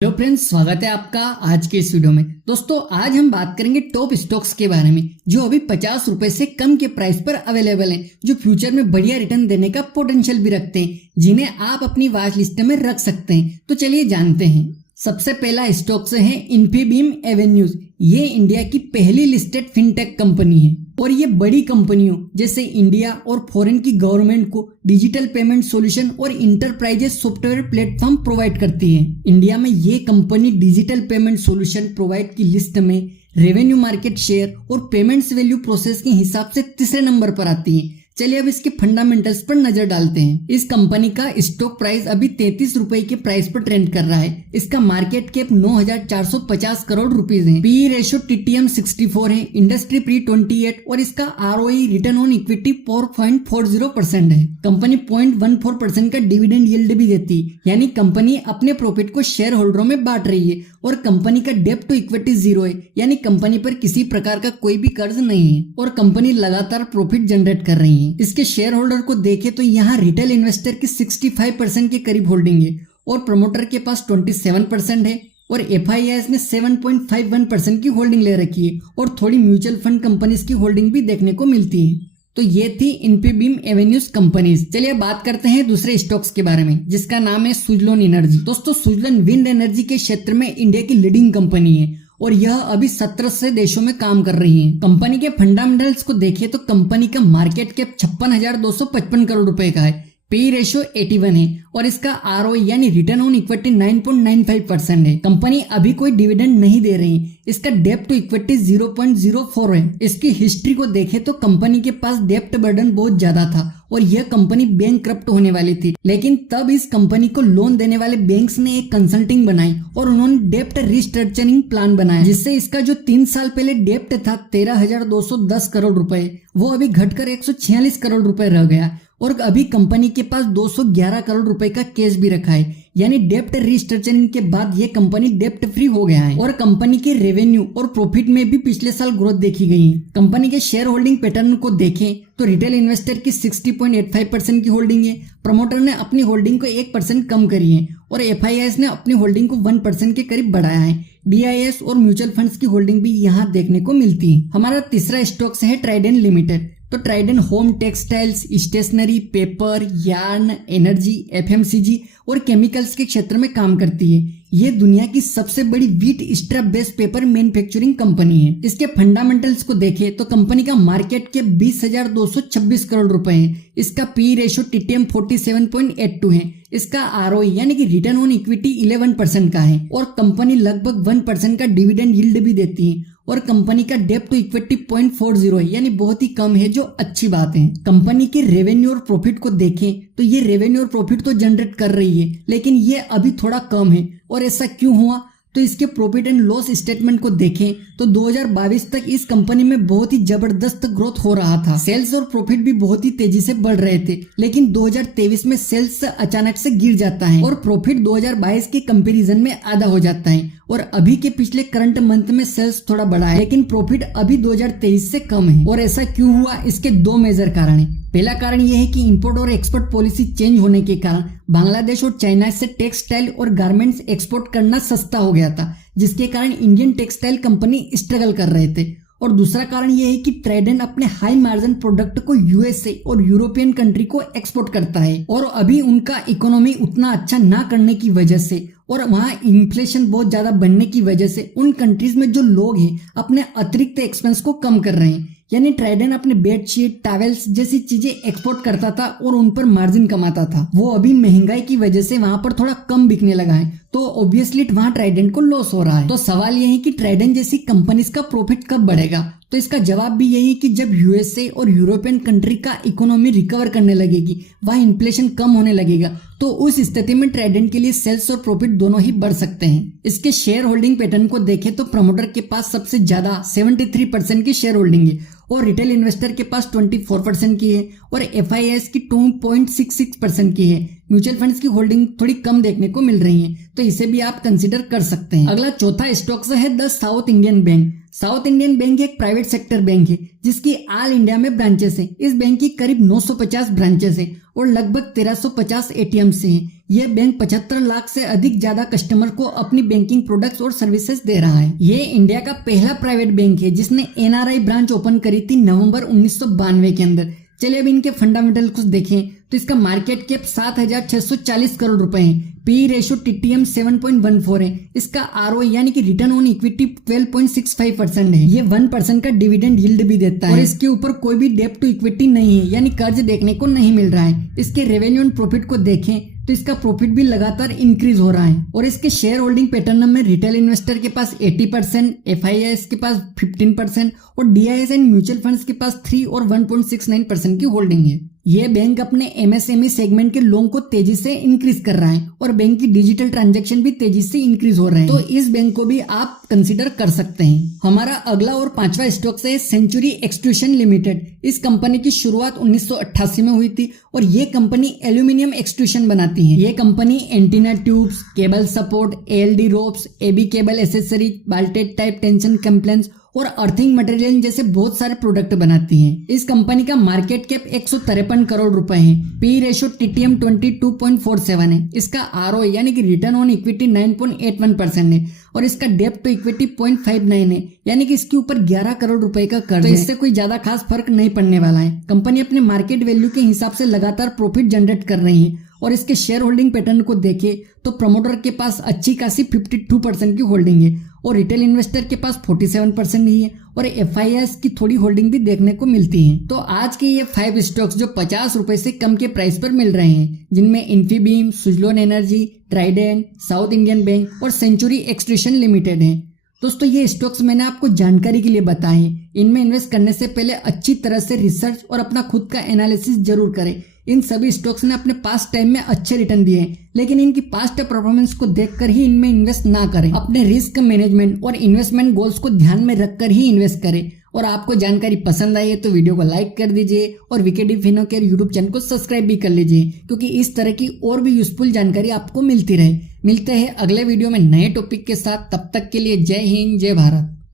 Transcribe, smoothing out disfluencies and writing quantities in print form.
Hello friends, स्वागत है आपका आज के इस वीडियो में। दोस्तों, आज हम बात करेंगे टॉप स्टॉक्स के बारे में जो अभी 50 रुपए से कम के प्राइस पर अवेलेबल हैं, जो फ्यूचर में बढ़िया रिटर्न देने का पोटेंशियल भी रखते हैं, जिन्हें आप अपनी वॉच लिस्ट में रख सकते हैं। तो चलिए जानते हैं। सबसे पहला स्टॉक्स है इन्फीबीम एवेन्यूज। ये इंडिया की पहली लिस्टेड फिनटेक कंपनी है और ये बड़ी कंपनियों जैसे इंडिया और फॉरेन की गवर्नमेंट को डिजिटल पेमेंट सॉल्यूशन और इंटरप्राइजेस सॉफ्टवेयर प्लेटफॉर्म प्रोवाइड करती है। इंडिया में ये company digital payment solution provide की लिस्ट में रेवेन्यू, मार्केट शेयर और पेमेंट्स वैल्यू प्रोसेस के हिसाब से तीसरे नंबर पर आती है। चलिए अब इसके फंडामेंटल्स पर नजर डालते हैं। इस कंपनी का स्टॉक प्राइस अभी 33 रुपए के प्राइस पर ट्रेंड कर रहा है। इसका मार्केट कैप 9,450 करोड़ रुपीस है। पी रेशियो टीटीएम 64 है, इंडस्ट्री प्री 28 और इसका आरओई रिटर्न ऑन इक्विटी 4.40% है। कंपनी 0.14% का डिविडेंड यील्ड भी देती है, यानी कंपनी अपने प्रॉफिट को शेयर होल्डरों में बांट रही है। और कंपनी का डेब्ट टू इक्विटी 0 है, यानी कंपनी पर किसी प्रकार का कोई भी कर्ज नहीं है और कंपनी लगातार प्रॉफिट जनरेट कर रही है। इसके शेयर होल्डर को देखें तो यहाँ रिटेल इन्वेस्टर की 65% के करीब होल्डिंग है और प्रमोटर के पास 27% है और एफआईआईएस ने 7.51% की होल्डिंग ले रखी है और थोड़ी म्यूचुअल फंड कंपनीज की होल्डिंग भी देखने को मिलती है। तो ये थी इन्फीबीम एवेन्यूज कंपनीज। चलिए बात करते हैं दूसरे स्टॉक्स के बारे में, जिसका नाम है सुजलोन एनर्जी। दोस्तों, सुजलोन विंड एनर्जी के क्षेत्र में इंडिया की लीडिंग कंपनी है और यह अभी 17 से देशों में काम कर रही है। कंपनी के फंडामेंटल्स को देखें तो कंपनी का मार्केट कैप 56,255 करोड़ रुपए का है। पी रेशियो 81 है और इसका आरओई यानी रिटर्न ऑन इक्विटी 9.95% है। कंपनी अभी कोई डिविडेंड नहीं दे रही। इसका डेब्ट टू इक्विटी 0.04 है। इसकी हिस्ट्री को देखें तो कंपनी के पास डेब्ट बर्डन बहुत ज्यादा था और यह कंपनी बैंकक्रप्ट होने वाली थी, लेकिन तब इस कंपनी को लोन देने वाले बैंक्स ने एक कंसल्टिंग बनाई और उन्होंने डेब्ट रिस्ट्रक्चरिंग प्लान बनाया, जिससे इसका जो 3 साल पहले डेब्ट था 13,210 करोड़ रुपए, वो अभी घटकर 146 करोड़ रुपए रह गया और अभी कंपनी के पास 211 करोड़ रुपए का कैश भी रखा है। यानी डेब्ट रिस्ट्रक्चरिंग के बाद ये कंपनी डेब्ट फ्री हो गया है और कंपनी के रेवेन्यू और प्रॉफिट में भी पिछले साल ग्रोथ देखी गई है। कंपनी के शेयर होल्डिंग पैटर्न को देखें तो रिटेल इन्वेस्टर की 60.85% की होल्डिंग है, प्रमोटर ने अपनी होल्डिंग को 1% कम करी है और एफआईआईएस ने अपनी होल्डिंग को 1% के करीब बढ़ाया है। डीआईएस और म्यूचुअल फंड्स की होल्डिंग भी यहाँ देखने को मिलती है। हमारा तीसरा स्टॉक्स है ट्राइडेंट लिमिटेड। तो Trident home textiles, stationery, paper, yarn, energy, FMCG और केमिकल्स के क्षेत्र में काम करती है। ये दुनिया की सबसे बड़ी wheat strap based paper manufacturing company है। इसके फंडामेंटल्स को देखें तो कंपनी का मार्केट कैप 20,226 करोड़ रुपए है। इसका पी रेशियो टीटीएम 47.82 है। इसका आरओई यानी कि रिटर्न ऑन इक्विटी 11% का है और कंपनी लगभग 1% का डिविडेंड यील्ड भी देती है और कंपनी का डेब्ट टू इक्विटी 0.40 है, यानी बहुत ही कम है, जो अच्छी बात है। कंपनी के रेवेन्यू और प्रॉफिट को देखें तो ये रेवेन्यू और प्रॉफिट तो जनरेट कर रही है, लेकिन ये अभी थोड़ा कम है। और ऐसा क्यों हुआ? तो इसके प्रॉफिट एंड लॉस स्टेटमेंट को देखें तो 2022 तक इस कंपनी में बहुत ही जबरदस्त ग्रोथ हो रहा था। सेल्स और प्रॉफिट भी बहुत ही तेजी से बढ़ रहे थे, लेकिन 2023 में सेल्स अचानक से गिर जाता है और प्रॉफिट 2022 के कंपैरिजन में आधा हो जाता है और अभी के पिछले करंट मंथ में सेल्स थोड़ा बढ़ा है, लेकिन प्रॉफिट अभी 2023 से कम है। और ऐसा क्यों हुआ? इसके 2 मेजर कारण है। पहला कारण यह है कि इंपोर्ट और एक्सपोर्ट पॉलिसी चेंज होने के कारण बांग्लादेश और चाइना से टेक्सटाइल और गारमेंट्स एक्सपोर्ट करना सस्ता हो गया था, जिसके कारण इंडियन टेक्सटाइल कंपनी स्ट्रगल कर रहे थे। और दूसरा कारण यह है कि ट्राइडेंट अपने हाई मार्जिन प्रोडक्ट को यूएसए और यूरोपियन कंट्री को एक्सपोर्ट करता है और अभी उनका इकोनॉमी उतना अच्छा ना करने की वजह से और वहाँ इन्फ्लेशन बहुत ज्यादा बढ़ने की वजह से उन कंट्रीज में जो लोग हैं अपने अतिरिक्त एक्सपेंस को कम कर रहे हैं। यानी ट्राइडेंट अपने बेडशीट, टॉवेल्स जैसी चीजें एक्सपोर्ट करता था और उन पर मार्जिन कमाता था। वो अभी महंगाई की वजह से वहां पर थोड़ा कम बिकने लगा है, तो ऑब्वियसली वहां ट्राइडेंट को लॉस हो रहा है। तो सवाल ये है कि ट्राइडेंट जैसी कंपनीज का प्रॉफिट कब बढ़ेगा? तो इसका जवाब भी यही है कि जब यूएसए और यूरोपियन कंट्री का इकोनॉमी रिकवर करने लगेगी, वहाँ इन्फ्लेशन कम होने लगेगा, तो उस स्थिति में ट्राइडेंट के लिए सेल्स और प्रॉफिट दोनों ही बढ़ सकते हैं। इसके शेयर होल्डिंग पैटर्न को देखें तो प्रमोटर के पास सबसे ज्यादा 73% की शेयर होल्डिंग है और रिटेल इन्वेस्टर के पास 24% की है और एफआईआईएस की 2.66% की है। म्यूचुअल फंड्स की होल्डिंग थोड़ी कम देखने को मिल रही है, तो इसे भी आप कंसिडर कर सकते हैं। अगला चौथा स्टॉक्स है the south Indian bank. South Indian bank एक प्राइवेट सेक्टर बैंक है जिसकी ऑल इंडिया में ब्रांचेस हैं। इस बैंक की करीब 950 ब्रांचेस हैं और लगभग 1350 एटीएम से हैं। ये बैंक 75 लाख से अधिक ज्यादा कस्टमर को अपनी बैंकिंग प्रोडक्ट्स और सर्विसेज दे रहा है। ये इंडिया का पहला प्राइवेट बैंक है जिसने NRI ब्रांच ओपन करी थी नवंबर 1992 के अंदर। चलिए अब इनके फंडामेंटल कुछ देखें तो इसका मार्केट कैप 7,640 करोड़ रुपए है। पी रेशियो TTM 7.14 है। इसका ROE यानी कि रिटर्न ऑन इक्विटी 12.65% है। ये 1% का डिविडेंड यील्ड भी देता है और इसके ऊपर कोई भी डेब्ट टू इक्विटी नहीं है, यानी कर्ज देखने को नहीं मिल रहा है। इसके रेवेन्यू एंड प्रॉफिट को देखें तो इसका प्रॉफिट भी लगातार इंक्रीज हो रहा है और इसके शेयर होल्डिंग पैटर्न में रिटेल इन्वेस्टर के पास 80%, FIIs के पास 15% और DIS एंड म्यूचुअल फंड्स के पास 3 और 1.69% की होल्डिंग है। यह बैंक अपने MSME सेगमेंट के लोन को तेजी से इंक्रीज कर रहा है और बैंक की डिजिटल ट्रांजैक्शन भी तेजी से इंक्रीज हो रहे हैं, तो इस बैंक को भी आप कंसीडर कर सकते हैं। हमारा अगला और 5वां स्टॉक है सेंचुरी एक्सट्रूशन लिमिटेड। इस कंपनी की शुरुआत 1988 में हुई थी और ये कंपनी एल्यूमिनियम एक्सट्रूशन बनाती है। ये company antenna tubes, cable support, ALD ropes, AB cable accessories, bolted type tension complaints और अर्थिंग मटेरियल जैसे बहुत सारे प्रोडक्ट बनाती हैं। इस कंपनी का मार्केट कैप 153 करोड़ रुपए है। पी रेशियो TTM 22.47 है। इसका ROE यानी कि रिटर्न ऑन इक्विटी 9.81% है और इसका डेब्ट टू इक्विटी 0.59 है, यानी कि इसके ऊपर 11 करोड़ रुपए का कर्ज है। इससे कोई ज्यादा खास फर्क नहीं पड़ने वाला है। कंपनी अपने मार्केट वैल्यू के हिसाब से लगातार प्रॉफिट जनरेट कर रही है और इसके शेयर होल्डिंग पैटर्न को देखें तो प्रमोटर के पास अच्छी खासी 52% की होल्डिंग है और रिटेल इन्वेस्टर के पास 47% ही है और FIIs की थोड़ी होल्डिंग भी देखने को मिलती है। तो आज के ये 5 स्टॉक्स जो 50 रुपए से कम के प्राइस पर मिल रहे हैं, जिनमें Infibeam, Suzlon energy, Trident, south Indian bank और सेंचुरी एक्सट्रूशन लिमिटेड है। दोस्तों ये स्टॉक्स मैंने आपको जानकारी के लिए बताए हैं। इनमें इन्वेस्ट करने से पहले अच्छी तरह से रिसर्च और अपना खुद का एनालिसिस जरूर करें। इन सभी स्टॉक्स ने अपने पास्ट टाइम में अच्छे रिटर्न दिए हैं, लेकिन इनकी पास्ट परफॉर्मेंस को देखकर ही इनमें इन्वेस्ट ना करें। अपने रिस्क मैनेजमेंट और इन्वेस्टमेंट गोल्स को ध्यान में रखकर ही इन्वेस्ट करें। और आपको जानकारी पसंद आई है तो वीडियो को लाइक कर दीजिए और वीकेडी फिनो केयर यूट्यूब चैनल को सब्सक्राइब भी कर लीजिए, क्योंकि इस तरह की और भी यूजफुल जानकारी आपको मिलती रहे। मिलते हैं अगले वीडियो में नए टॉपिक के साथ। तब तक के लिए जय हिंद, जय भारत।